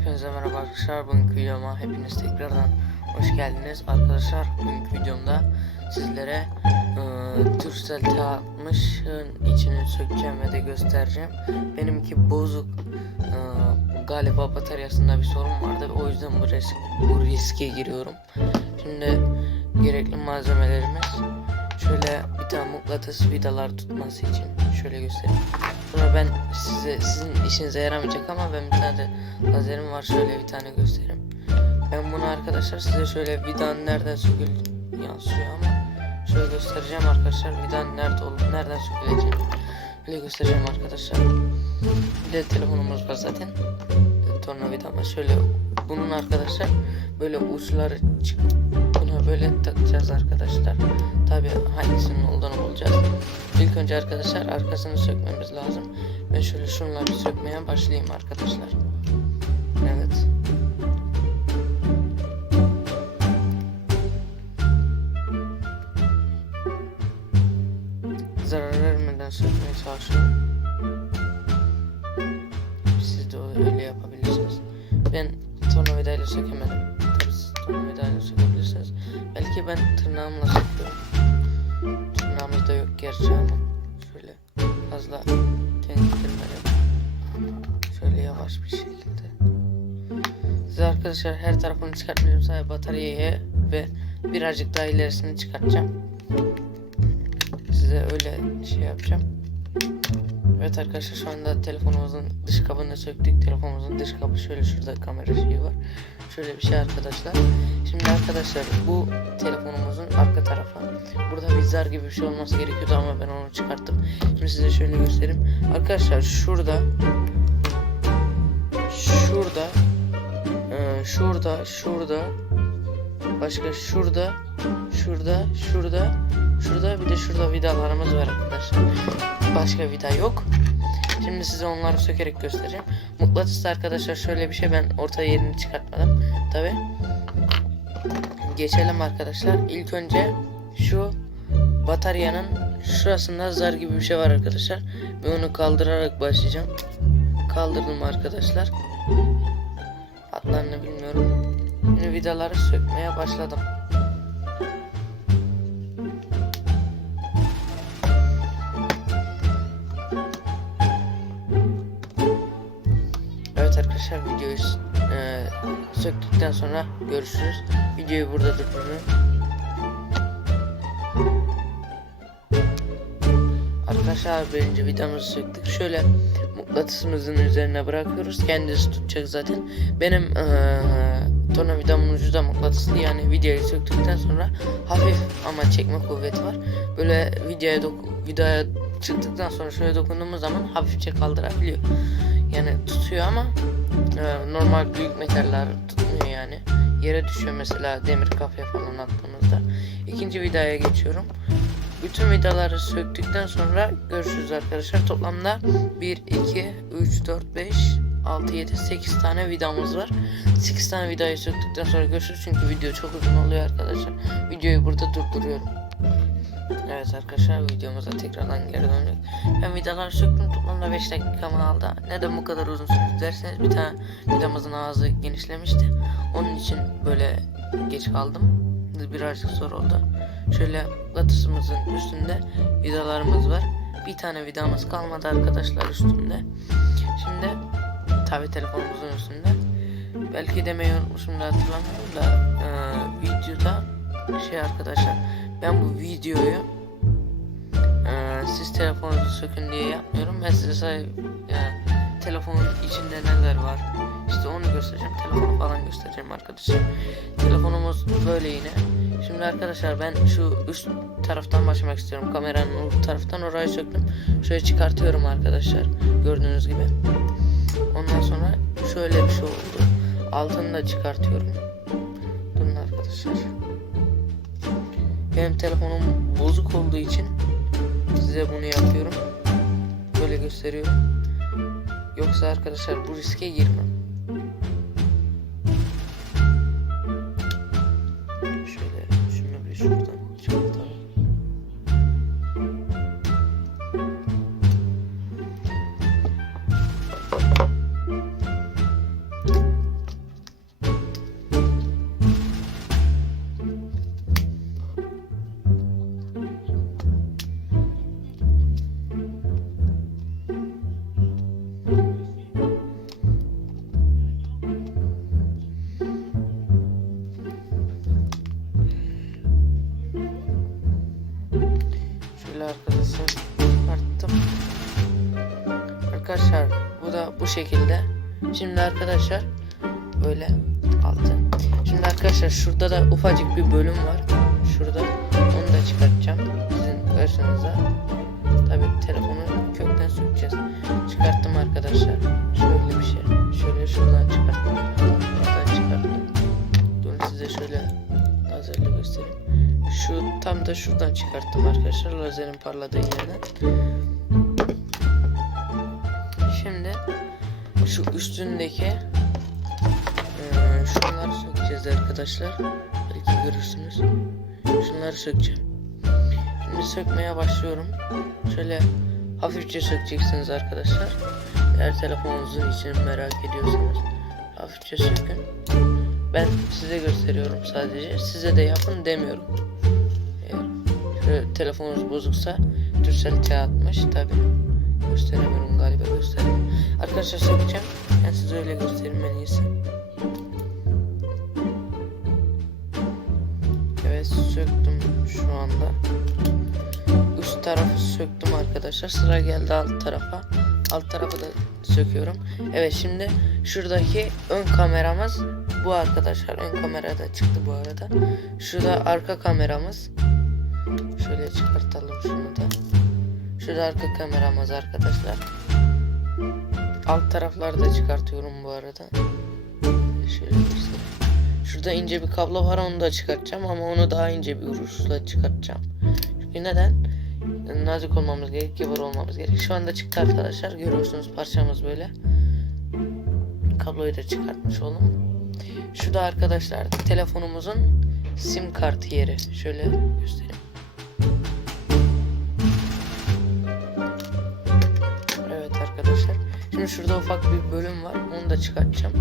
Hepinize merhaba arkadaşlar. Bugünkü videoma hepiniz tekrardan hoş geldiniz. Arkadaşlar bugünkü videomda sizlere e, Turkcell T60'ın içini sökeceğim ve de göstereceğim. Benimki bozuk. E, galiba bataryasında bir sorun vardı. O yüzden bu, risk, bu riske giriyorum. Şimdi gerekli malzemelerimiz şöyle bir tane mıknatıs vidalar tutması için şöyle göstereyim. Sonra ben size sizin işinize yaramayacak ama ben bir tane lazerim var şöyle bir tane göstereyim. Ben bunu arkadaşlar size şöyle vidanın nereden söküldü yansıyor ama şöyle göstereceğim arkadaşlar vidanın nerede olup nereden söküleceğini böyle göstereceğim arkadaşlar. Bir de telefonumuz var zaten. Tornavidamız şöyle bunun arkadaşlar böyle uçları çık böyle takacağız arkadaşlar. Tabi hangisinin olduğunu bulacağız. İlk önce arkadaşlar arkasını sökmemiz lazım. Ben şöyle şunları sökmeye başlayayım arkadaşlar. Belki ben tırnağımla söküyorum. Tırnağımız da yok gerçi ama şöyle fazla temizlemeyelim. Şöyle yavaş bir şekilde. Size arkadaşlar her tarafını çıkartmayacağım. Sadece bataryayı ve birazcık daha ilerisini çıkartacağım. Size öyle şey yapacağım. Evet arkadaşlar şu anda telefonumuzun dış kabını söktük. Telefonumuzun dış kabı şöyle şurada kamera şeyi var. Şöyle bir şey arkadaşlar. Şimdi arkadaşlar bu telefonumuzun arka tarafı. Burada bir zar gibi bir şey olması gerekiyordu ama ben onu çıkarttım. Şimdi size şöyle göstereyim. Arkadaşlar şurada şurada e, şurada şurada başka şurada şurada şurada şurada bir de şurada vidalarımız var arkadaşlar. Başka vida yok. Şimdi size onları sökerek göstereceğim. Mıknatıs arkadaşlar şöyle bir şey ben orta yerini çıkartmadım. Tabi. Geçelim arkadaşlar. İlk önce şu bataryanın şurasında zar gibi bir şey var arkadaşlar. Ve onu kaldırarak başlayacağım. Kaldırdım arkadaşlar. Hatlarını bilmiyorum. Şimdi vidaları sökmeye başladım. Evet arkadaşlar videoyu e, söktükten sonra görüşürüz. Videoyu burada durduruyorum. Arkadaşlar birinci vidamızı söktük. Şöyle mıknatısımızın üzerine bırakıyoruz. Kendisi tutacak zaten. Benim e, tornavidamın ucu da mıknatıslı yani videoyu söktükten sonra hafif ama çekme kuvveti var. Böyle videoya videoya çıktıktan sonra şöyle dokunduğumuz zaman hafifçe kaldırabiliyor. Yani tutuyor ama e, normal büyük metaller tutmuyor yani. Yere düşüyor mesela demir kafaya falan attığımızda. İkinci vidaya geçiyorum. Bütün vidaları söktükten sonra görüşürüz arkadaşlar. Toplamda 1, 2, 3, 4, 5, 6, 7, 8 tane vidamız var. 8 tane vidayı söktükten sonra görüşürüz. Çünkü video çok uzun oluyor arkadaşlar. Videoyu burada durduruyorum. Evet arkadaşlar videomuza tekrardan geri döndük. Ben vidaları söktüm toplamda 5 dakikamı aldı. Neden bu kadar uzun sürdü derseniz bir tane vidamızın ağzı genişlemişti. Onun için böyle geç kaldım. Birazcık zor oldu. Şöyle latısımızın üstünde vidalarımız var. Bir tane vidamız kalmadı arkadaşlar üstünde. Şimdi tabi telefonumuzun üstünde. Belki demeyi unutmuşum da hatırlamıyorum da e, videoda şey arkadaşlar ben bu videoyu e, siz telefonunuzu sökün diye yapmıyorum. Ben size sadece e, telefonun içinde neler var işte onu göstereceğim. Telefonu falan göstereceğim arkadaşlar. Telefonumuz böyle yine. Şimdi arkadaşlar ben şu üst taraftan başlamak istiyorum. Kameranın o taraftan orayı söktüm. Şöyle çıkartıyorum arkadaşlar. Gördüğünüz gibi. Ondan sonra şöyle bir şey oldu. Altını da çıkartıyorum. Durun arkadaşlar. Benim telefonum bozuk olduğu için size bunu yapıyorum. Böyle gösteriyorum. Yoksa arkadaşlar bu riske girmem. Şekilde. Şimdi arkadaşlar böyle altı. Şimdi arkadaşlar şurada da ufacık bir bölüm var. Şurada onu da çıkartacağım sizin karşınıza. Tabi telefonu kökten sökeceğiz. Çıkarttım arkadaşlar. Şöyle bir şey. Şöyle şuradan çıkarttım. Buradan çıkarttım. Durun size şöyle lazerle göstereyim. Şu tam da şuradan çıkarttım arkadaşlar lazerin parladığı yerden. Şu üstündeki eee, şunları sökeceğiz arkadaşlar. Belki görürsünüz. Şunları sökeceğim. Şimdi sökmeye başlıyorum. Şöyle hafifçe sökeceksiniz arkadaşlar. Eğer telefonunuzun içini merak ediyorsanız hafifçe sökün. Ben size gösteriyorum sadece. Size de yapın demiyorum. Eğer telefonunuz bozuksa Türkcell atmış tabi. Gösteremiyorum galiba gösteremiyorum. Arkadaşlar sökeceğim. Ben size öyle göstereyim en iyisi. Evet söktüm şu anda. Üst tarafı söktüm arkadaşlar. Sıra geldi alt tarafa. Alt tarafı da söküyorum. Evet şimdi şuradaki ön kameramız bu arkadaşlar. Ön kamera da çıktı bu arada. Şurada arka kameramız. Şöyle çıkartalım şunu da. Şurada arka kameramız arkadaşlar. Alt tarafları da çıkartıyorum bu arada. Şöyle. Şurada ince bir kablo var onu da çıkartacağım ama onu daha ince bir vuruşla çıkartacağım. Çünkü neden? Nazik olmamız gerek, kibar olmamız gerek. Şu anda çıktı arkadaşlar. Görüyorsunuz parçamız böyle. Kabloyu da çıkartmış oldum. Şu da arkadaşlar telefonumuzun sim kart yeri. Şöyle göstereyim. Şimdi şurada ufak bir bölüm var. Onu da çıkartacağım.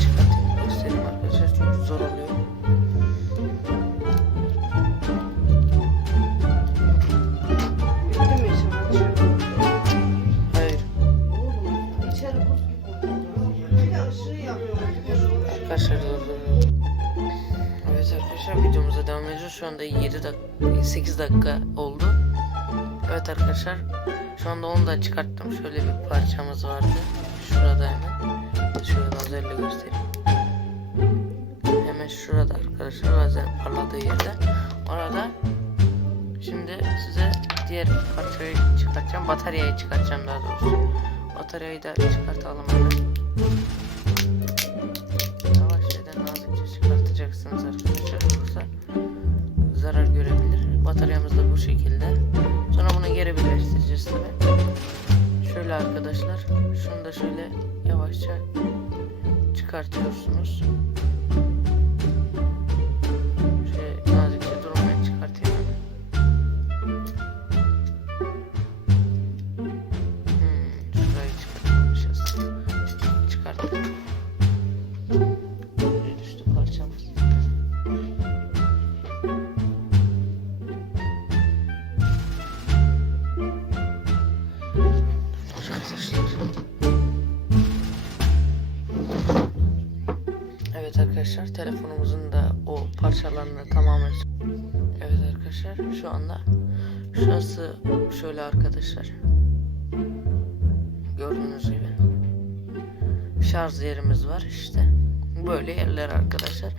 Çıkartayım göstereyim arkadaşlar. Çünkü zor oluyor. Hayır. Arkadaşlar dur. Evet arkadaşlar videomuza devam ediyoruz. Şu anda 7 dakika 8 dakika oldu. Evet arkadaşlar şu anda onu da çıkarttım. Şöyle bir parçamız vardı. Şurada hemen. Şöyle lazerle göstereyim. Hemen şurada arkadaşlar lazer parladığı yerde. Orada şimdi size diğer parçayı çıkartacağım. Bataryayı çıkartacağım daha doğrusu. Bataryayı da çıkartalım hemen. Yavaş ve nazikçe çıkartacaksınız arkadaşlar yoksa zarar görebilir. Bataryamız da bu şekilde. Sonra bunu geri birleştireceğiz tabi. Şöyle arkadaşlar şunu da şöyle yavaşça çıkartıyorsunuz. Arkadaşlar. Telefonumuzun da o parçalarını tamamen Evet arkadaşlar şu anda şurası şöyle arkadaşlar. Gördüğünüz gibi şarj yerimiz var işte. Böyle yerler arkadaşlar.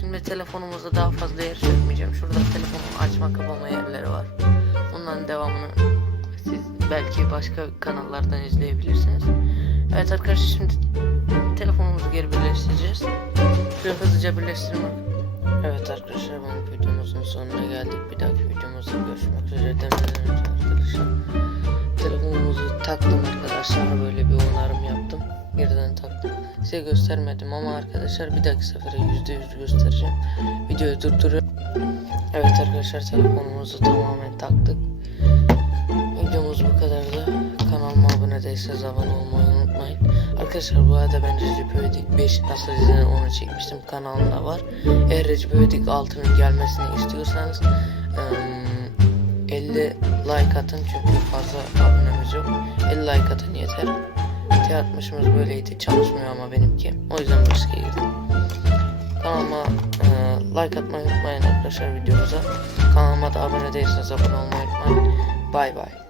Şimdi telefonumuzda daha fazla yer sökmeyeceğim şurada telefonun açma kapama yerleri var. Bunların devamını siz belki başka kanallardan izleyebilirsiniz. Evet arkadaşlar şimdi telefonumuzu geri birleştireceğiz şöyle hızlıca birleştirmek Evet arkadaşlar bu videomuzun sonuna geldik. Bir dahaki videomuzda görüşmek üzere demeden önce arkadaşlar. Telefonumuzu taktım arkadaşlar. Böyle bir onarım yaptım. Geriden taktım. Size göstermedim ama arkadaşlar bir dahaki sefere yüzde yüz göstereceğim. Videoyu durduruyorum. Evet arkadaşlar telefonumuzu tamamen taktık. Videomuz bu kadardı. Kanalıma abone değilseniz abone olmayı unutmayın. Arkadaşlar bu arada ben Recep İvedik 5 nasıl izlenir onu çekmiştim kanalımda var. Eğer Recep İvedik 6'nın gelmesini istiyorsanız eee, 50 like atın çünkü fazla abonemiz yok. 50 like atın yeter. T atmışımız böyleydi çalışmıyor ama benimki. O yüzden bu riske girdim. Kanalıma eee, like atmayı unutmayın arkadaşlar videomuza. Kanalıma da abone değilseniz abone olmayı unutmayın. Bay bay.